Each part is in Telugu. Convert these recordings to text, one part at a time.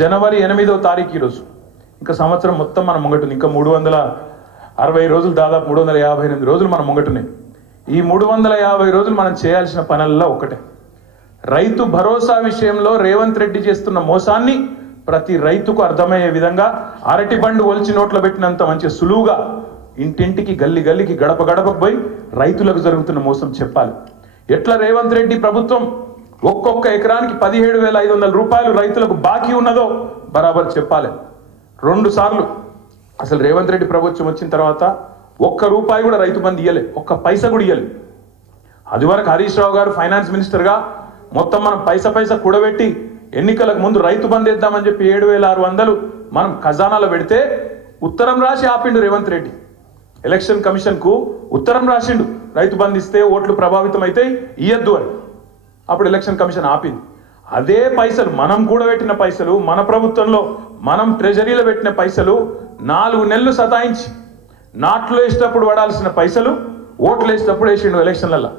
జనవరి 8వ తారీఖు ఈరోజు. ఇంకా సంవత్సరం మొత్తం మన ముంగటుంది. ఇంకా 360 రోజులు, దాదాపు 358 రోజులు మన ముంగటున్నాయి. ఈ 350 రోజులు మనం చేయాల్సిన పనుల్లో ఒకటే, రైతు భరోసా విషయంలో రేవంత్ రెడ్డి చేస్తున్న మోసాన్ని ప్రతి రైతుకు అర్థమయ్యే విధంగా అరటి పండు ఒలిచి నోట్లో పెట్టినంత మంచి సులువుగా ఇంటింటికి, గల్లి గల్లికి, గడప గడపకు పోయి రైతులకు జరుగుతున్న మోసం చెప్పాలి. ఎట్లా రేవంత్ రెడ్డి ప్రభుత్వం ఒక్కొక్క ఎకరానికి 17,500 రూపాయలు రైతులకు బాకీ ఉన్నదో బరాబర్ చెప్పాలి. 2 సార్లు అసలు రేవంత్ రెడ్డి ప్రభుత్వం వచ్చిన తర్వాత ₹1 కూడా రైతు బంధు ఇయ్యలే, ఒక్క పైసా కూడా ఇయ్యలే. అది వరకు హరీష్ రావు గారు ఫైనాన్స్ మినిస్టర్గా మొత్తం మనం పైసా కూడబెట్టి ఎన్నికలకు ముందు రైతు బంధు ఇద్దామని చెప్పి 7,600 మనం ఖజానాలో పెడితే ఉత్తరం రాసి ఆపిండు రేవంత్ రెడ్డి. ఎలక్షన్ కమిషన్కు ఉత్తరం రాసిండు, రైతు బంధు ఇస్తే ఓట్లు ప్రభావితం అయితే ఇయ్యద్దు అని. అప్పుడు ఎలక్షన్ కమిషన్ ఆపింది. అదే పైసలు మనం కూడబెట్టిన పైసలు, మన ప్రభుత్వంలో మనం ట్రెజరీలో పెట్టిన పైసలు 4 నెలలు సతాయించి నాట్లు వేసేటప్పుడు పడాల్సిన పైసలు ఓట్లు వేసేటప్పుడు వేసిండు ఎలక్షన్లలో.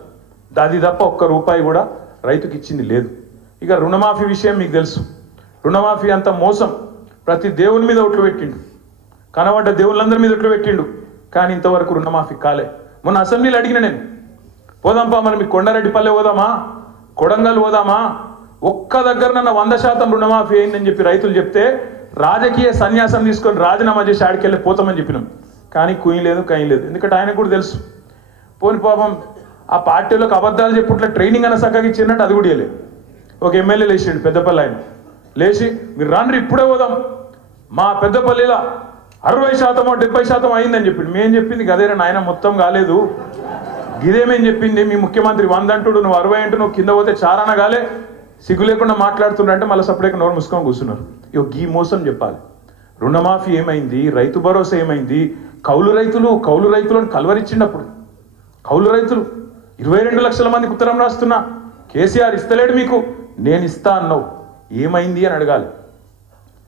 అది తప్ప ₹1 కూడా రైతుకి ఇచ్చింది లేదు. ఇక రుణమాఫీ విషయం మీకు తెలుసు. రుణమాఫీ అంత మోసం. ప్రతి దేవుని మీద ఓట్లు పెట్టిండు, కనబడ్డ దేవుళ్ళందరి మీద ఓట్లు పెట్టిండు, కానీ ఇంతవరకు రుణమాఫీ కాలే. మొన్న అసెంబ్లీలో అడిగిన నేను, పోదాంపా మరి మీకు కొండారెడ్డిపల్లె పోదామా, కొడంగల్ పోదామా, ఒక్క దగ్గర నన్న 100% రుణమాఫీ అయిందని చెప్పి రైతులు చెప్తే రాజకీయ సన్యాసం తీసుకొని రాజీనామా చేసి ఆడికెళ్ళి పోతామని చెప్పినాం. కానీ కుయ్యలేదు, కయ్యలేదు. ఎందుకంటే ఆయనకు కూడా తెలుసు, పోని పాపం ఆ పార్టీలోకి అబద్ధాలు చెప్పుట్ల ట్రైనింగ్ అన్న చక్కగా ఇచ్చినట్టు అది కూడా ఇవ్వలేదు. ఒక ఎమ్మెల్యే లేచిండు పెద్దపల్లి, ఆయన లేచి మీరు రాండ్రి ఇప్పుడే పోదాం, మా పెద్దపల్లిలో 60% 70% అయిందని చెప్పిండు. మేము చెప్పింది గదేరా నాయన, మొత్తం కాలేదు, ఇదేమేం చెప్పింది మీ ముఖ్యమంత్రి 100 అంటుడు, నువ్వు 60 అంటూ నువ్వు కింద పోతే చారాన కాలే, సిగ్గు లేకుండా మాట్లాడుతుండే మళ్ళీ సపరేట్గా నోరు మూసుకొని కూర్చున్నారు. ఇక ఈ మోసం చెప్పాలి. రుణమాఫీ ఏమైంది, రైతు భరోసా ఏమైంది, కౌలు రైతులను కలవరిచ్చినప్పుడు కౌలు రైతులు 22 లక్షల మందికి ఉత్తరం రాస్తున్నా, కేసీఆర్ ఇస్తలేడు మీకు, నేను ఇస్తా అన్నావు, ఏమైంది అని అడగాలి.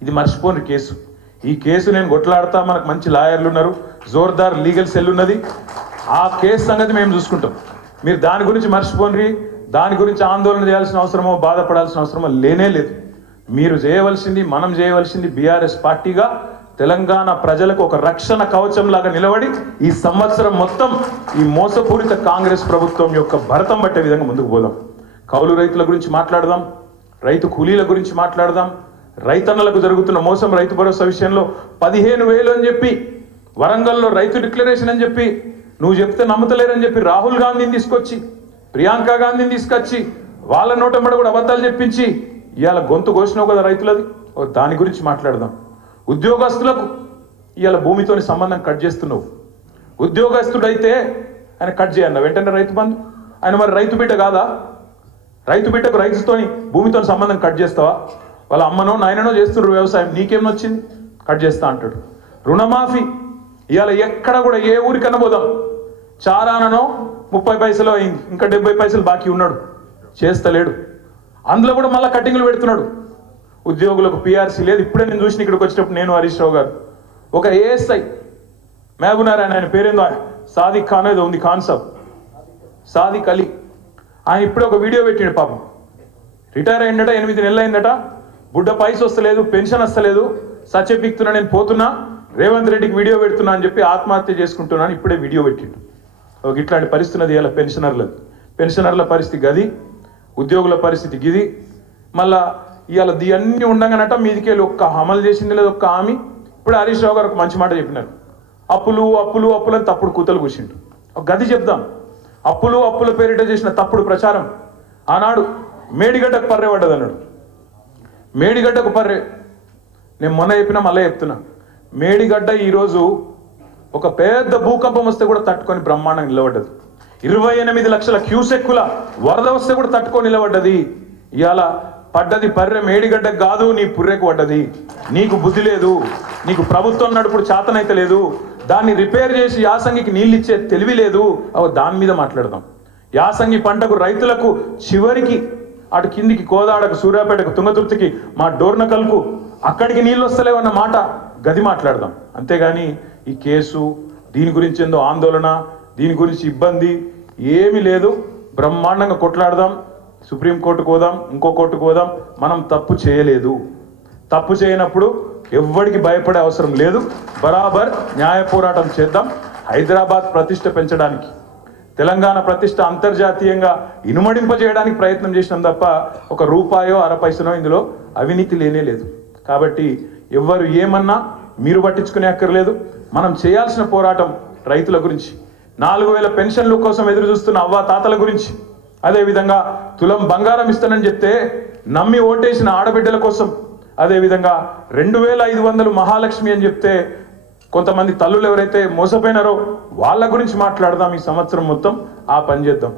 ఇది మర్చిపోని కేసు. ఈ కేసు నేను కొట్లాడతా, మనకు మంచి లాయర్లు ఉన్నారు, జోర్దార్ లీగల్ సెల్ ఉన్నది, ఆ కేసు సంగతి మేము చూసుకుంటాం. మీరు దాని గురించి మర్చిపోండి, దాని గురించి ఆందోళన చేయాల్సిన అవసరమో బాధపడాల్సిన అవసరమో లేనే లేదు. మీరు చేయవలసింది, మనం చేయవలసింది బీఆర్ఎస్ పార్టీగా తెలంగాణ ప్రజలకు ఒక రక్షణ కవచం లాగా నిలబడి ఈ సంవత్సరం మొత్తం ఈ మోసపూరిత కాంగ్రెస్ ప్రభుత్వం యొక్క భరతం పట్టే విధంగా ముందుకు పోదాం. కౌలు రైతుల గురించి మాట్లాడదాం, రైతు కూలీల గురించి మాట్లాడదాం, రైతన్నలకు జరుగుతున్న మోసం, రైతు భరోసా విషయంలో 15,000 అని చెప్పి వరంగల్లో రైతు డిక్లరేషన్ అని చెప్పి నువ్వు చెప్తే నమ్ముతలేరని చెప్పి రాహుల్ గాంధీని తీసుకొచ్చి, ప్రియాంక గాంధీని తీసుకొచ్చి వాళ్ళ నోటంబడ కూడా అబద్ధాలు చెప్పించి ఇవాళ గొంతు కోసినావు కదా రైతులది, దాని గురించి మాట్లాడదాం. ఉద్యోగస్తులకు ఇవాళ భూమితోని సంబంధం కట్ చేస్తున్నావు. ఉద్యోగస్తుడైతే ఆయన కట్ చేయన్న వెంటనే రైతు బంధు, ఆయన మరి రైతు బిడ్డ కాదా? రైతు బిడ్డకు రైతుతోని భూమితో సంబంధం కట్ చేస్తావా? వాళ్ళ అమ్మనో నాయననో చేస్తున్నారు వ్యవసాయం, నీకేం వచ్చింది? కట్ చేస్తా అంటాడు. రుణమాఫీ ఇవాళ ఎక్కడ కూడా ఏ ఊరికన్నా పోదాం, చారాననో 30 పైసలు అయింది, ఇంకా 70 పైసలు బాకీ ఉన్నాడు, చేస్తలేడు. అందులో కూడా మళ్ళీ కట్టింగ్లు పెడుతున్నాడు. ఉద్యోగులకు పిఆర్సీ లేదు. ఇప్పుడే నేను చూసిన ఇక్కడికి వచ్చినప్పుడు నేను, హరీష్ రావు గారు, ఒక ఏఎస్ఐ మహబూబ్నగర్, ఆయన పేరేందో సాదిక్ ఖాన్ ఏదో ఉంది, ఖాన్ సాబ్ సాదిక్ అలీ, ఆయన ఇప్పుడే ఒక వీడియో పెట్టిండు. పాపం రిటైర్ అయిందట, 8 నెలలు అయిందట, బుడ్డ పైస వస్తలేదు, పెన్షన్ వస్తలేదు, సత్యపిక్తున్నా, నేను పోతున్నా, రేవంత్ రెడ్డికి వీడియో పెడుతున్నా అని చెప్పి ఆత్మహత్య చేసుకుంటున్నాను ఇప్పుడే వీడియో పెట్టిండు. ఒక ఇట్లాంటి పరిస్థితి ఇలా పెన్షనర్ల పరిస్థితి గది, ఉద్యోగుల పరిస్థితి గిది. మళ్ళా ఇవాళ అన్నీ ఉండగానట మీదికెళ్ళి ఒక్క అమలు చేసింది లేదు ఒక్క హామీ. ఇప్పుడు హరీష్ రావు గారు ఒక మంచి మాట చెప్పినారు, అప్పులు అని తప్పుడు కూతలు కూర్చిండు. ఒక గది చెప్దాం. అప్పుల పేరిట చేసిన తప్పుడు ప్రచారం ఆనాడు మేడిగడ్డకు పర్రే పడ్డది అన్నాడు. మేడిగడ్డకు పర్రే, నేను మొన్న చెప్పినా మళ్ళీ చెప్తున్నా, మేడిగడ్డ ఈరోజు ఒక పెద్ద భూకంపం వస్తే కూడా తట్టుకొని బ్రహ్మాండంగా నిలబడ్డది. 28 లక్షల క్యూసెక్కుల వరద వస్తే కూడా తట్టుకొని నిలబడ్డది. ఇవాళ పడ్డది పర్రె మేడిగడ్డకు కాదు, నీ పుర్రెకు పడ్డది. నీకు బుద్ధి లేదు, నీకు ప్రభుత్వం నడుపుడు చేతనైతే లేదు, దాన్ని రిపేర్ చేసి యాసంగికి నీళ్ళు ఇచ్చే తెలివి లేదు. దాని మీద మాట్లాడదాం. యాసంగి పంటకు రైతులకు చివరికి అటు కిందికి కోదాడకు, సూర్యాపేటకు, తుంగతుర్తికి, మా డోర్నకల్కు అక్కడికి నీళ్ళు వస్తలేవన్న మాట గది మాట్లాడదాం. అంతేగాని ఈ కేసు, దీని గురించి ఏందో ఆందోళన, దీని గురించి ఇబ్బంది ఏమీ లేదు. బ్రహ్మాండంగా కొట్లాడదాం, సుప్రీంకోర్టుకు పోదాం, ఇంకో కోర్టుకు పోదాం. మనం తప్పు చేయలేదు. తప్పు చేయనప్పుడు ఎవ్వడికి భయపడే అవసరం లేదు. బరాబర్ న్యాయ పోరాటం చేద్దాం. హైదరాబాద్ ప్రతిష్ట పెంచడానికి, తెలంగాణ ప్రతిష్ట అంతర్జాతీయంగా ఇనుమడింపజేయడానికి ప్రయత్నం చేసినాం తప్ప ఒక రూపాయో అర పైసనో ఇందులో అవినీతి లేనే లేదు. కాబట్టి ఎవ్వరు ఏమన్నా మీరు పట్టించుకునే అక్కర్లేదు. మనం చేయాల్సిన పోరాటం రైతుల గురించి, 4000 పెన్షన్ల కోసం ఎదురు చూస్తున్న అవ్వ తాతల గురించి, అదేవిధంగా తులం బంగారం ఇస్తానని చెప్తే నమ్మి ఓటేసిన ఆడబిడ్డల కోసం, అదేవిధంగా 2500 మహాలక్ష్మి అని చెప్తే కొంతమంది తల్లులు ఎవరైతే మోసపోయినారో వాళ్ళ గురించి మాట్లాడదాం. ఈ సంవత్సరం మొత్తం ఆ పని చేద్దాం.